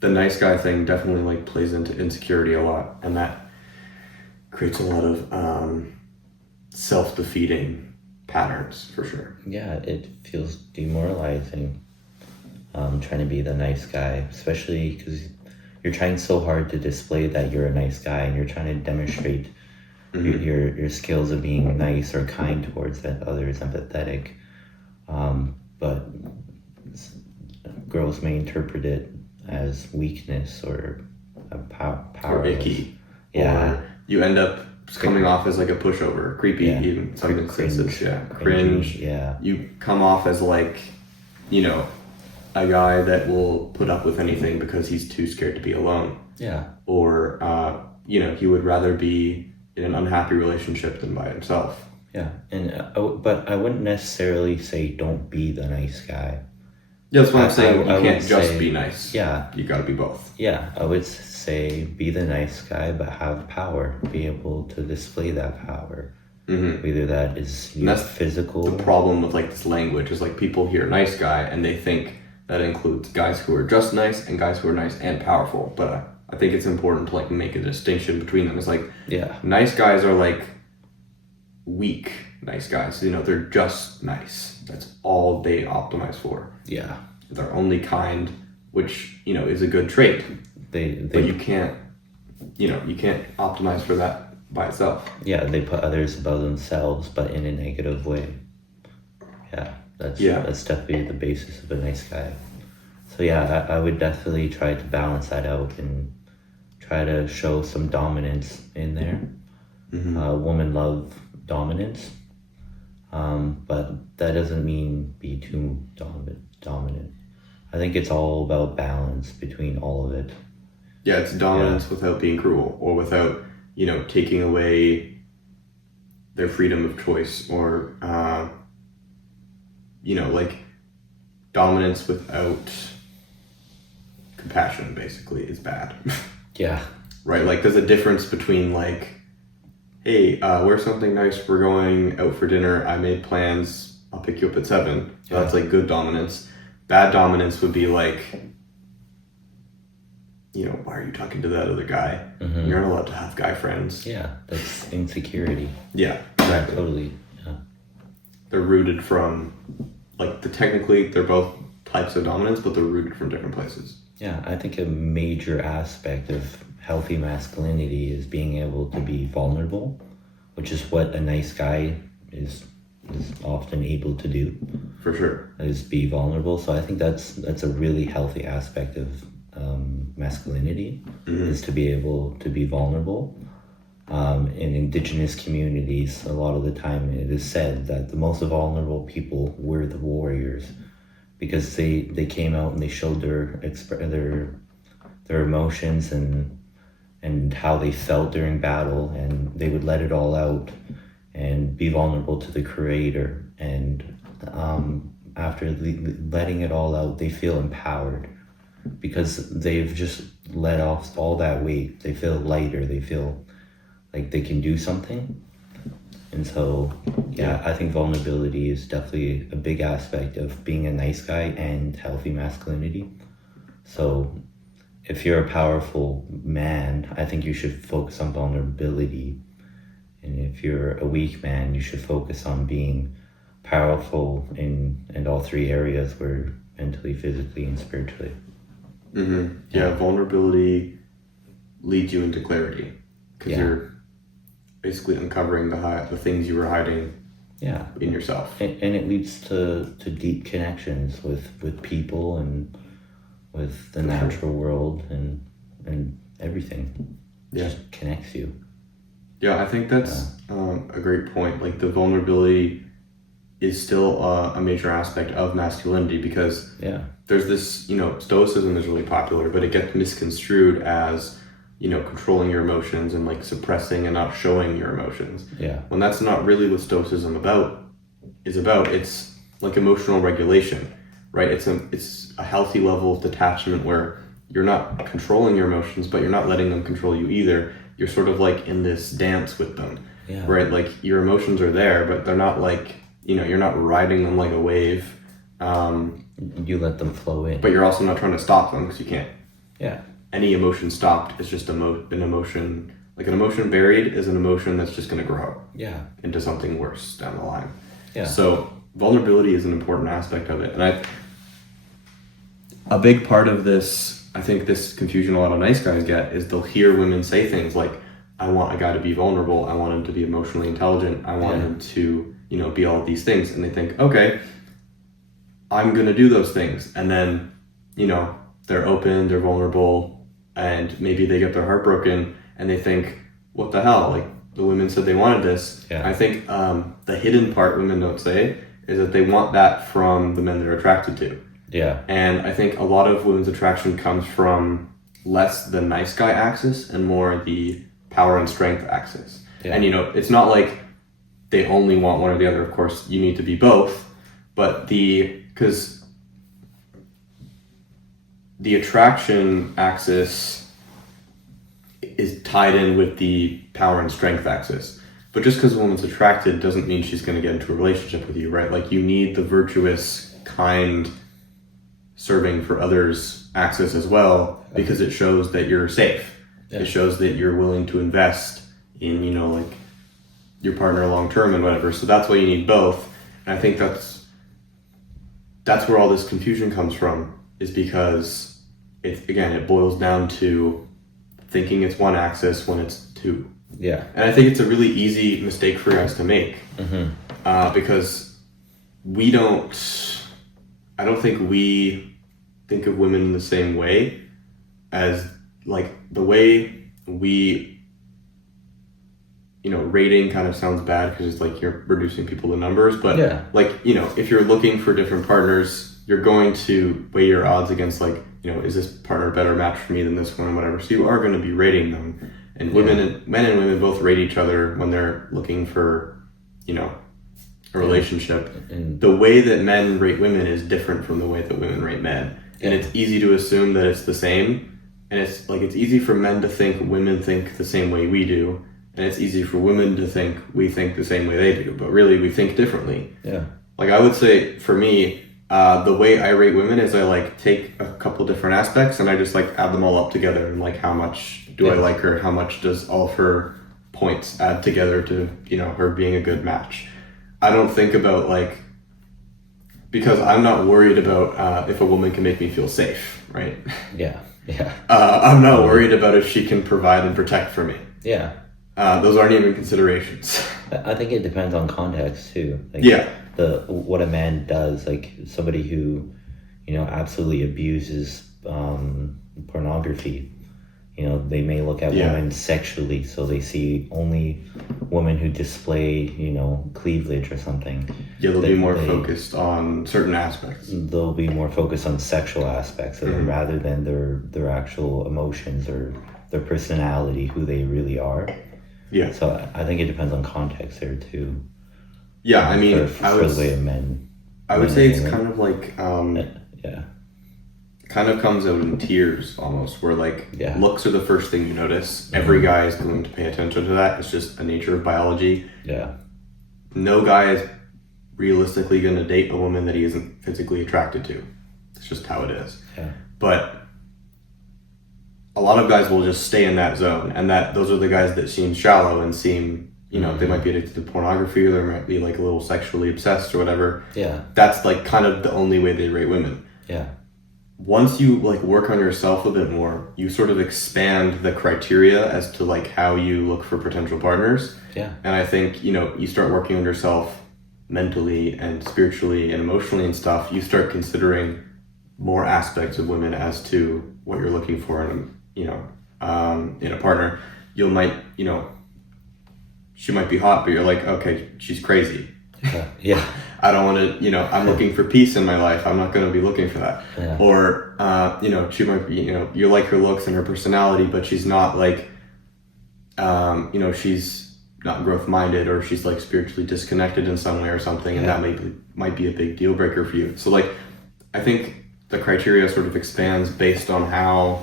the nice guy thing definitely like plays into insecurity a lot, and that creates a lot of self-defeating patterns for sure. Yeah, it feels demoralizing, trying to be the nice guy, especially because you're trying so hard to display that you're a nice guy, and you're trying to demonstrate your skills of being nice or kind towards others, empathetic. But girls may interpret it as weakness or a power. Or icky. Or you end up coming off as like a pushover, creepy, even in some instances. Cringe. You come off as like, you know, a guy that will put up with anything because he's too scared to be alone. Or, you know, he would rather be in an unhappy relationship than by himself. But I wouldn't necessarily say don't be the nice guy. That's what I'm saying. You can't just be nice. You gotta be both. I would say be the nice guy, but have power. Be able to display that power. Whether that is physical. The problem with like this language is like people hear nice guy and they think that includes guys who are just nice and guys who are nice and powerful. But I think it's important to like make a distinction between them. It's like nice guys are like weak nice guys. You know, they're just nice. That's all they optimize for. They're only kind, which, you know, is a good trait. But you can't optimize for that by itself. They put others above themselves, but in a negative way. That's definitely the basis of a nice guy. So I would definitely try to balance that out and try to show some dominance in there. Women love dominance. But that doesn't mean be too dominant. I think it's all about balance between all of it. Yeah, it's dominance without being cruel, or without, taking away their freedom of choice, or, like dominance without compassion, basically, is bad. Yeah. Right? Like, there's a difference between, like, hey, wear something nice, we're going out for dinner, I made plans, I'll pick you up at 7. So that's like good dominance. Bad dominance would be like, why are you talking to that other guy? Mm-hmm. You're not allowed to have guy friends. Yeah, that's insecurity. Yeah, Yeah, totally. Yeah. They're rooted from, like, technically they're both types of dominance, but they're rooted from different places. Yeah, I think a major aspect of healthy masculinity is being able to be vulnerable, which is what a nice guy is often able to do. For sure. Is be vulnerable. So I think that's a really healthy aspect of masculinity, is to be able to be vulnerable. In indigenous communities, a lot of the time it is said that the most vulnerable people were the warriors, because they came out and they showed their emotions and how they felt during battle, and they would let it all out and be vulnerable to the creator. And after letting it all out, they feel empowered because they've just let off all that weight. They feel lighter. They feel like they can do something. And so, I think vulnerability is definitely a big aspect of being a nice guy and healthy masculinity. So if you're a powerful man, I think you should focus on vulnerability. And if you're a weak man, you should focus on being powerful in all three areas, where mentally, physically, and spiritually. Mm-hmm. Yeah, vulnerability leads you into clarity, because you're basically uncovering the things you were hiding in yourself. And it leads to deep connections with people and with the natural world and everything. It just connects you. Yeah, I think that's a great point. Like, the vulnerability is still a major aspect of masculinity, because there's this, stoicism is really popular, but it gets misconstrued as, controlling your emotions and, like, suppressing and not showing your emotions. Yeah. When that's not really what stoicism is about. It's like emotional regulation, right? It's a healthy level of detachment where you're not controlling your emotions, but you're not letting them control you either. You're sort of like in this dance with them, right? Like, your emotions are there, but they're not like, you're not riding them like a wave. You let them flow in. But you're also not trying to stop them, because you can't. Yeah. Any emotion stopped is just an emotion. Like, an emotion buried is an emotion that's just going to grow into something worse down the line. Yeah. So vulnerability is an important aspect of it. And a big part of this, I think this confusion a lot of nice guys get, is they'll hear women say things like, I want a guy to be vulnerable, I want him to be emotionally intelligent, I want him to, be all of these things. And they think, okay, I'm going to do those things. And then, they're open, they're vulnerable, and maybe they get their heart broken, and they think, what the hell? Like, the women said they wanted this. Yeah. I think the hidden part women don't say is that they want that from the men they're attracted to. Yeah. And I think a lot of women's attraction comes from less the nice guy axis and more the power and strength axis. Yeah. And, it's not like they only want one or the other. Of course, you need to be both. But because the attraction axis is tied in with the power and strength axis. But just because a woman's attracted doesn't mean she's going to get into a relationship with you, right? Like, you need the virtuous, kind, serving for others axis as well, because it shows that you're safe. Yeah. It shows that you're willing to invest in, like, your partner long term and whatever. So that's why you need both. And I think that's where all this confusion comes from, is because it boils down to thinking it's one axis when it's two. Yeah. And I think it's a really easy mistake for guys to make, because I don't think we think of women in the same way as, like, the way we rating kind of sounds bad because it's like you're reducing people to numbers, but Yeah. like, if you're looking for different partners, you're going to weigh your odds against like, is this partner a better match for me than this one or whatever. So you are going to be rating them. And men and women both rate each other when they're looking for, a relationship. And The way that men rate women is different from the way that women rate men. And it's easy to assume that it's the same. And it's easy for men to think women think the same way we do. And it's easy for women to think we think the same way they do. But really, we think differently. yeah. Like, I would say, for me, the way I rate women is I take a couple different aspects and I just add them all up together and how much do I like her? How much does all of her points add together to, her being a good match? I don't think about because I'm not worried about if a woman can make me feel safe, right? Yeah. Yeah. I'm not worried about if she can provide and protect for me. Yeah. Those aren't even considerations. I think it depends on context too. Yeah. What a man does, somebody who, absolutely abuses pornography. They may look at women sexually, so they see only women who display, cleavage or something. Yeah, they'll be more focused on certain aspects. They'll be more focused on sexual aspects of them rather than their actual emotions or their personality, who they really are. Yeah. So I think it depends on context there too. Yeah, I mean, for the way of men. I would say it's kind of yeah. kind of comes out in tiers almost, where looks are the first thing you notice. Every guy is going to pay attention to that. It's just a nature of biology. Yeah. No guy is realistically going to date a woman that he isn't physically attracted to. It's just how it is. Yeah. But a lot of guys will just stay in that zone, and those are the guys that seem shallow and seem, they might be addicted to pornography, or they might be a little sexually obsessed or whatever. Yeah. That's kind of the only way they rate women. Yeah. Once you work on yourself a bit more, you sort of expand the criteria as to how you look for potential partners. Yeah. And I think, you start working on yourself mentally and spiritually and emotionally and stuff. You start considering more aspects of women as to what you're looking for in a partner. She might be hot, but you're okay, she's crazy. Yeah. I don't want to, I'm looking for peace in my life. I'm not going to be looking for that. Yeah. Or, she might be, you like her looks and her personality, but she's not she's not growth minded, or she's spiritually disconnected in some way or something. And that might be a big deal breaker for you. So I think the criteria sort of expands based on how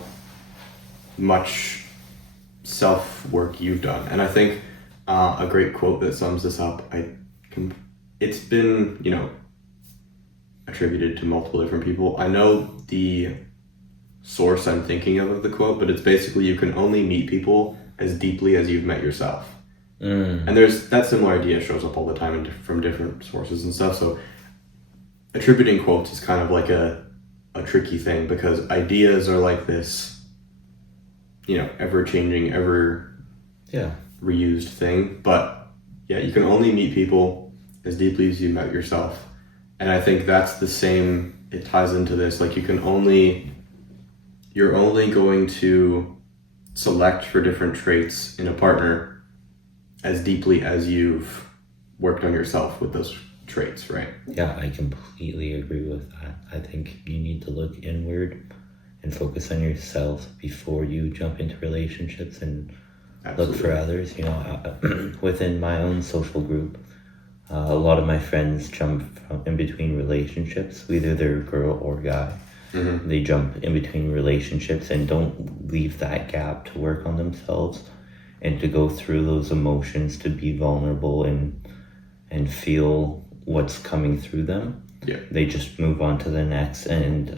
much self-work you've done. And I think a great quote that sums this up, it's been, attributed to multiple different people. I know the source I'm thinking of the quote, but it's basically, you can only meet people as deeply as you've met yourself. And there's that similar idea shows up all the time from different sources and stuff. So attributing quotes is kind of a tricky thing, because ideas are this, ever-changing, reused thing. But yeah, you can only meet people as deeply as you met yourself. And I think that's the same, it ties into this, you're only going to select for different traits in a partner as deeply as you've worked on yourself with those traits, right? Yeah, I completely agree with that. I think you need to look inward and focus on yourself before you jump into relationships and Absolutely. Look for others. Within my own social group, a lot of my friends jump in between relationships, either they're a girl or guy. Mm-hmm. They jump in between relationships and don't leave that gap to work on themselves and to go through those emotions, to be vulnerable and feel what's coming through them. Yeah. They just move on to the next and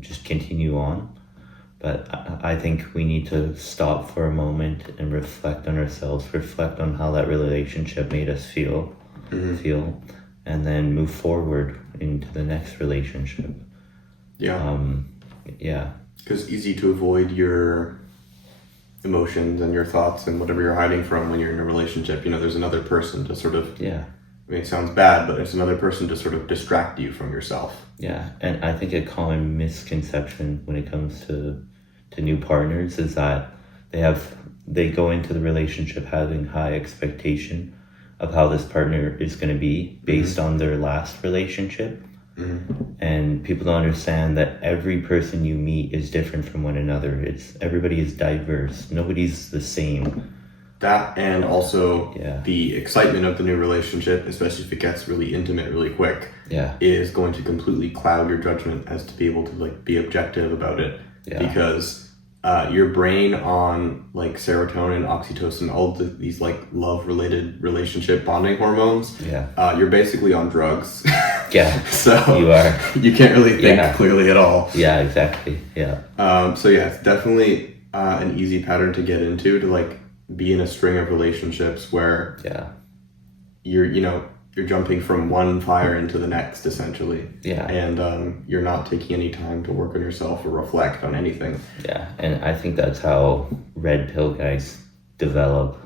just continue on. But I think we need to stop for a moment and reflect on ourselves, reflect on how that relationship made us feel, and then move forward into the next relationship. Yeah. Yeah. Because it's easy to avoid your emotions and your thoughts and whatever you're hiding from when you're in a relationship. There's another person to sort of... Yeah. I mean, it sounds bad, but it's another person to sort of distract you from yourself. Yeah, and I think a common misconception when it comes to new partners is that they have they go into the relationship having high expectation of how this partner is going to be based on their last relationship. And people don't understand that every person you meet is different from one another. Everybody is diverse. Nobody's the same. That, and also the excitement of the new relationship, especially if it gets really intimate really quick, is going to completely cloud your judgment as to be able to like be objective about it. Because your brain on like serotonin, oxytocin, all of these like love related relationship bonding hormones, you're basically on drugs. So you are. You can't really think clearly at all. Exactly. So it's definitely an easy pattern to get into, to like be in a string of relationships where you're jumping from one fire into the next, essentially. And you're not taking any time to work on yourself or reflect on anything. And I think that's how red pill guys develop,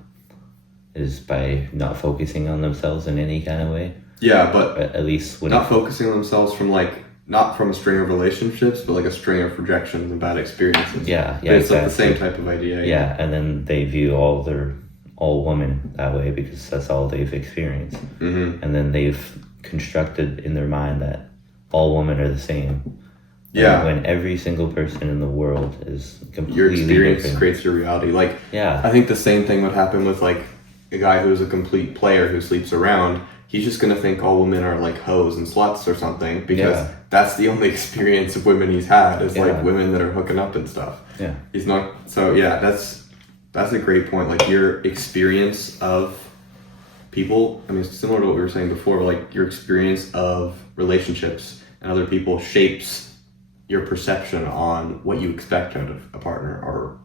is by not focusing on themselves in any kind of way. But at least when not focusing on themselves from like, not from a string of relationships, but like a string of rejections and bad experiences. But it's like the same type of idea. And then they view all women that way because that's all they've experienced. And then they've constructed in their mind that all women are the same. When every single person in the world is completely your experience different. Creates your reality. Like, I think the same thing would happen with like a guy who's a complete player who sleeps around. He's just gonna think all women are like hoes and sluts or something, because that's the only experience of women he's had, is like women that are hooking up and stuff. He's not. So that's a great point. Like your experience of people, I mean, it's similar to what we were saying before, but like your experience of relationships and other people shapes your perception on what you expect out of a partner, or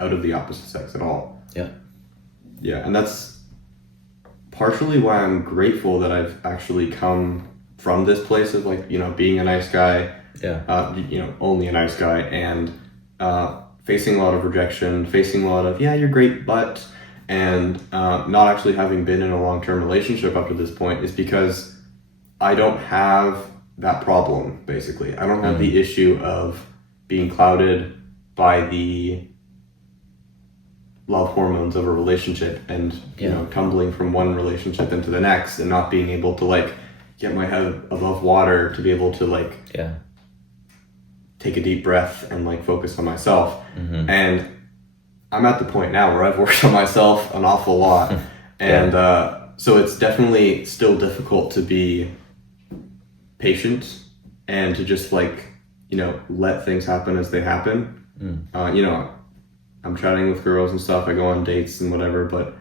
out of the opposite sex at all. And that's partially why I'm grateful that I've actually come from this place of like, being a nice guy, only a nice guy, and facing a lot of rejection, facing a lot of, you're great, but, and not actually having been in a long-term relationship up to this point, is because I don't have that problem, basically. I don't have the issue of being clouded by the love hormones of a relationship and tumbling from one relationship into the next and not being able to like get my head above water to be able to like take a deep breath and like focus on myself. And I'm at the point now where I've worked on myself an awful lot. And so it's definitely still difficult to be patient and to just like let things happen as they happen. I'm chatting with girls and stuff. I go on dates and whatever, but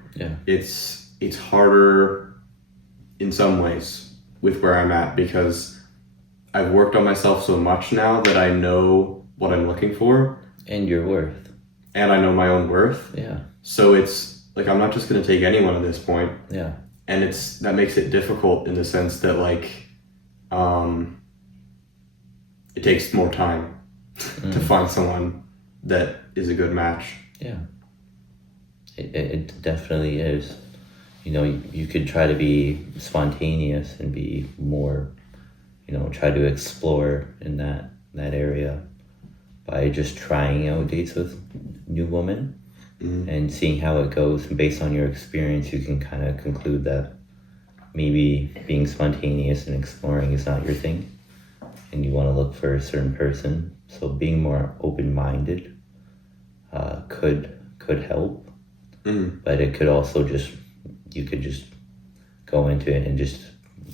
it's harder in some ways with where I'm at, because I've worked on myself so much now that I know what I'm looking for. And your worth. And I know my own worth. So it's like, I'm not just going to take anyone at this point. And that makes it difficult in the sense that like, it takes more time to find someone that is a good match. It definitely is. You could try to be spontaneous and be more, try to explore in that area by just trying out dates with new women and seeing how it goes. And based on your experience, you can kind of conclude that maybe being spontaneous and exploring is not your thing, and you want to look for a certain person. So being more open-minded could help, but it could also you could just go into it and just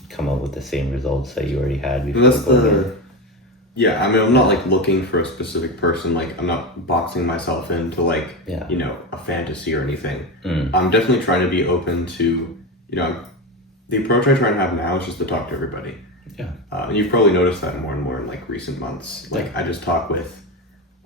come up with the same results that you already had before. I mean, I'm not like looking for a specific person. Like, I'm not boxing myself into like a fantasy or anything. I'm definitely trying to be open to the approach I try and have now is just to talk to everybody. And you've probably noticed that more and more in like recent months. Like, I just talk with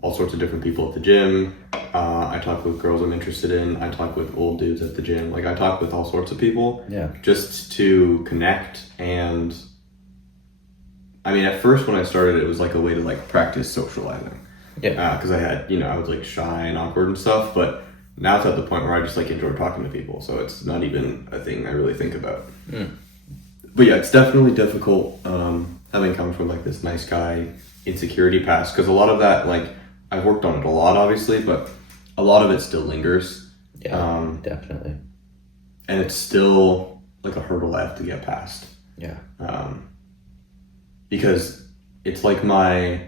all sorts of different people at the gym. I talk with girls I'm interested in. I talk with old dudes at the gym. Like, I talk with all sorts of people. Just to connect. And I mean, at first when I started, it was like a way to like practice socializing. Because I had, I was like shy and awkward and stuff. But now it's at the point where I just like enjoy talking to people. So it's not even a thing I really think about. But it's definitely difficult having come from like this nice guy insecurity past, because a lot of that, like, I've worked on it a lot obviously, but a lot of it still lingers. Yeah, definitely. And it's still like a hurdle I have to get past. Yeah. Because it's like my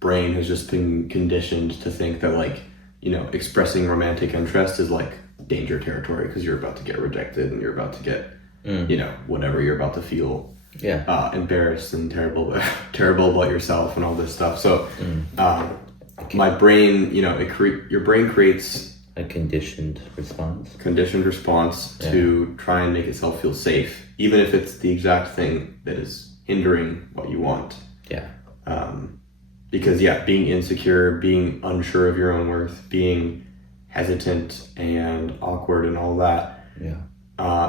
brain has just been conditioned to think that, like, you know, expressing romantic interest is like danger territory because you're about to get rejected and you're about to get, you know, whatever, you're about to feel embarrassed and terrible about yourself and all this stuff. So my brain, you know, your brain creates a conditioned response to try and make itself feel safe, even if it's the exact thing that is hindering what you want. Yeah. Because being insecure, being unsure of your own worth, being hesitant and awkward and all that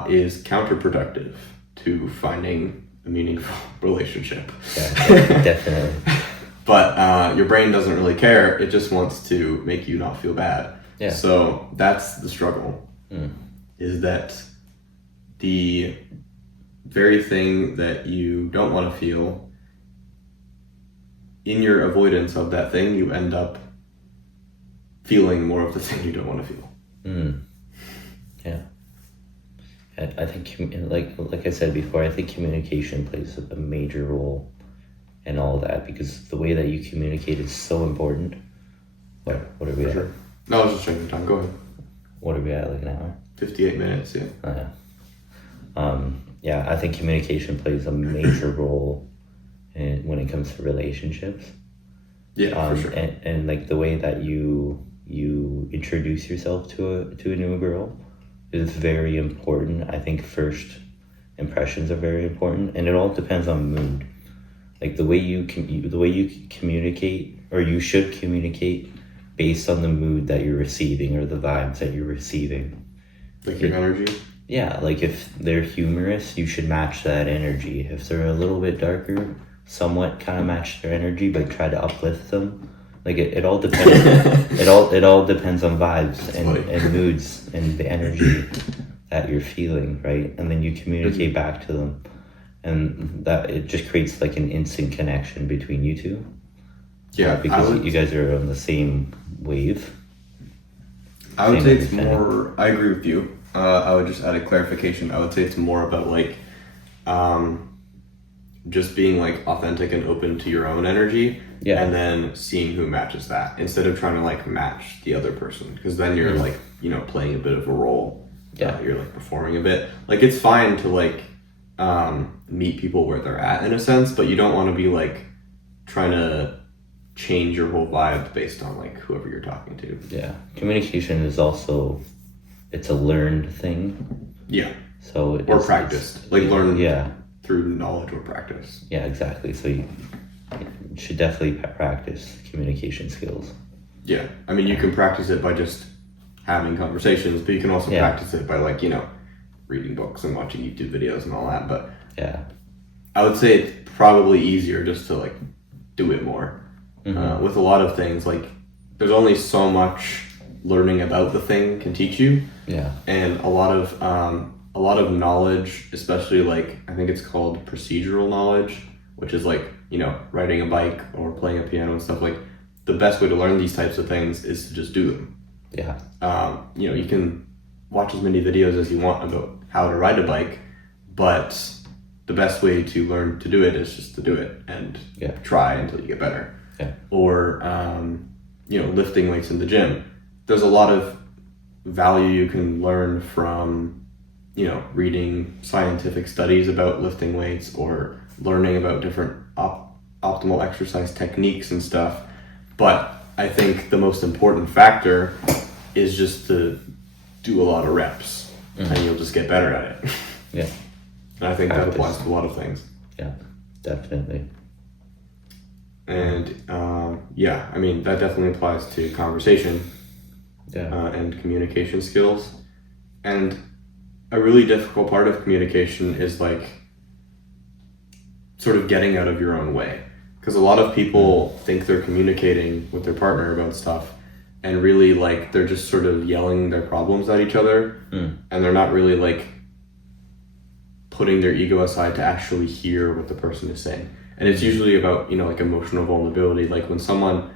is counterproductive to finding a meaningful relationship. Yeah, definitely. But your brain doesn't really care. It just wants to make you not feel bad. Yeah. So that's the struggle, is that the very thing that you don't want to feel, in your avoidance of that thing, you end up feeling more of the thing you don't want to feel. Yeah. I think, like I said before, I think communication plays a major role in all that, because the way that you communicate is so important. What are we at? Sure. No, I was just checking the time. Go ahead. What are we at, like an hour? 58 minutes, yeah. Oh, yeah. I think communication plays a major role when it comes to relationships. Yeah, for sure. And like the way that you introduce yourself to a new girl is very important. I think first impressions are very important, and it all depends on mood. Like the way you communicate, or you should communicate based on the mood that you're receiving or the vibes that you're receiving. Like your energy? Yeah, like if they're humorous, you should match that energy. If they're a little bit darker, somewhat kind of match their energy, but try to uplift them. Like it all depends. it all depends on vibes and moods and the energy that you're feeling, right? And then you communicate back to them, and that it just creates like an instant connection between you two. Yeah, because you guys are on the same wave. I would say it's more. I agree with you. I would just add a clarification. I would say it's more about like, just being like authentic and open to your own energy, and then seeing who matches that, instead of trying to like match the other person, because then you're like, you know, playing a bit of a role. You're like performing a bit. Like it's fine to like meet people where they're at in a sense, but you don't want to be like trying to change your whole vibe based on like whoever you're talking to. Yeah, communication is also, it's a learned thing. Yeah. So or practiced, like learn through knowledge or practice. Yeah, exactly. So you should definitely practice communication skills. Yeah, I mean, you can practice it by just having conversations, but you can also practice it by like, you know, reading books and watching YouTube videos and all that. But I would say it's probably easier just to like do it more. With a lot of things, like there's only so much learning about the thing can teach you. Yeah. And a lot of knowledge, especially like I think it's called procedural knowledge, which is like, you know, riding a bike or playing a piano and stuff. Like the best way to learn these types of things is to just do them. Yeah. You know, you can watch as many videos as you want about how to ride a bike, but the best way to learn to do it is just to do it and try until you get better. Yeah. Or, you know, lifting weights in the gym. There's a lot of value you can learn from, you know, reading scientific studies about lifting weights or learning about different optimal exercise techniques and stuff. But I think the most important factor is just to do a lot of reps and you'll just get better at it. Yeah. And I think that applies to a lot of things. Yeah, definitely. And I mean, that definitely applies to conversation and communication skills. And a really difficult part of communication is like sort of getting out of your own way. Because a lot of people think they're communicating with their partner about stuff, and really like they're just sort of yelling their problems at each other, and they're not really like putting their ego aside to actually hear what the person is saying. And it's usually about, you know, like emotional vulnerability. Like when someone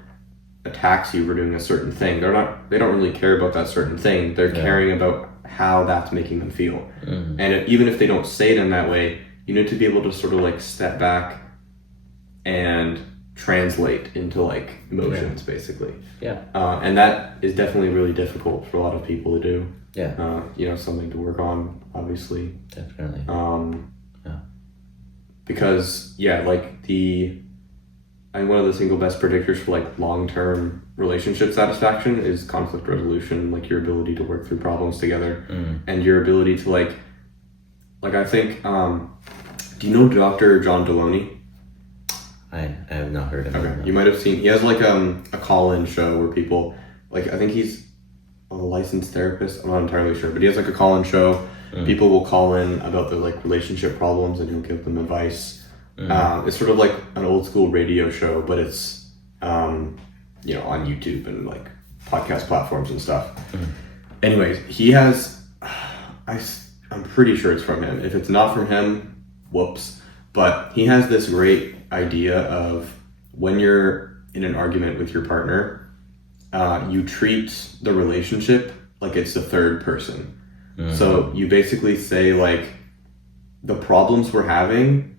attacks you for doing a certain thing, they don't really care about that certain thing. They're caring about how that's making them feel. And even if they don't say it in that way, you need to be able to sort of like step back and translate into like emotions, basically. And that is definitely really difficult for a lot of people to do. You know, something to work on, obviously. Definitely. Because like and one of the single best predictors for like long-term relationship satisfaction is conflict resolution, like your ability to work through problems together, and your ability to like I think, do you know Dr. John Deloney? I have not heard of him. Okay, you might have seen, he has like a call-in show where people, like, I think he's a licensed therapist, I'm not entirely sure, but he has like a call-in show. People will call in about their like relationship problems and he'll give them advice. It's sort of like an old school radio show, but it's you know, on YouTube and like podcast platforms and stuff. Anyways, he has, I'm pretty sure it's from him. If it's not from him, whoops. But he has this great idea of when you're in an argument with your partner, you treat the relationship like it's the third person. So you basically say like, the problems we're having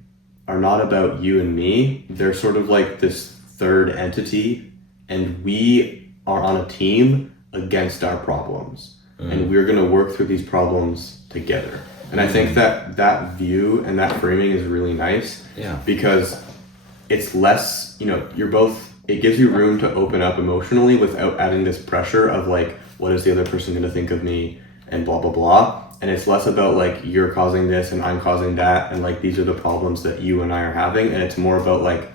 are not about you and me. They're sort of like this third entity, and we are on a team against our problems. And we're going to work through these problems together. And I think that view and that framing is really nice. Because it's less, you know, it gives you room to open up emotionally without adding this pressure of like, what is the other person going to think of me and blah, blah, blah. And it's less about like, you're causing this and I'm causing that. And like, these are the problems that you and I are having. And it's more about like,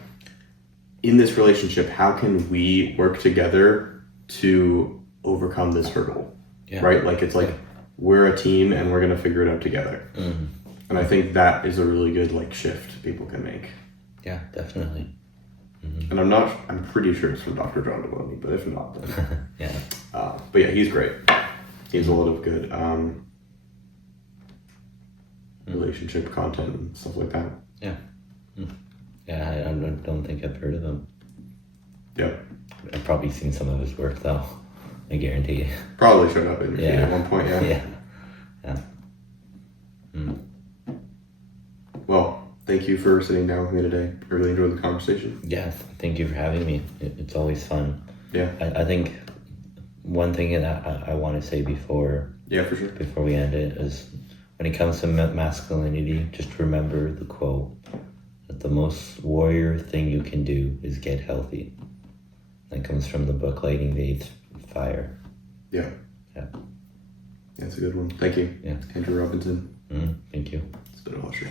in this relationship, how can we work together to overcome this hurdle? Right? Like, it's like, we're a team and we're going to figure it out together. And I think that is a really good like shift people can make. Yeah, definitely. And I'm pretty sure it's from Dr. John Deloney, but if not, then. But yeah, he's great. He has a lot of good relationship content and stuff like that. I don't think I've heard of him. I've probably seen some of his work though. I guarantee you. Probably showed up in your feed at one point, Well, thank you for sitting down with me today. I really enjoyed the conversation. Yeah, thank you for having me. It's always fun. I think one thing that I want to say before for sure, before we end it is, when it comes to masculinity, just remember the quote that the most warrior thing you can do is get healthy. That comes from the book Lighting the Eighth Fire. That's a good one. Thank you. Andrew Robinson. Thank you. It's been a pleasure.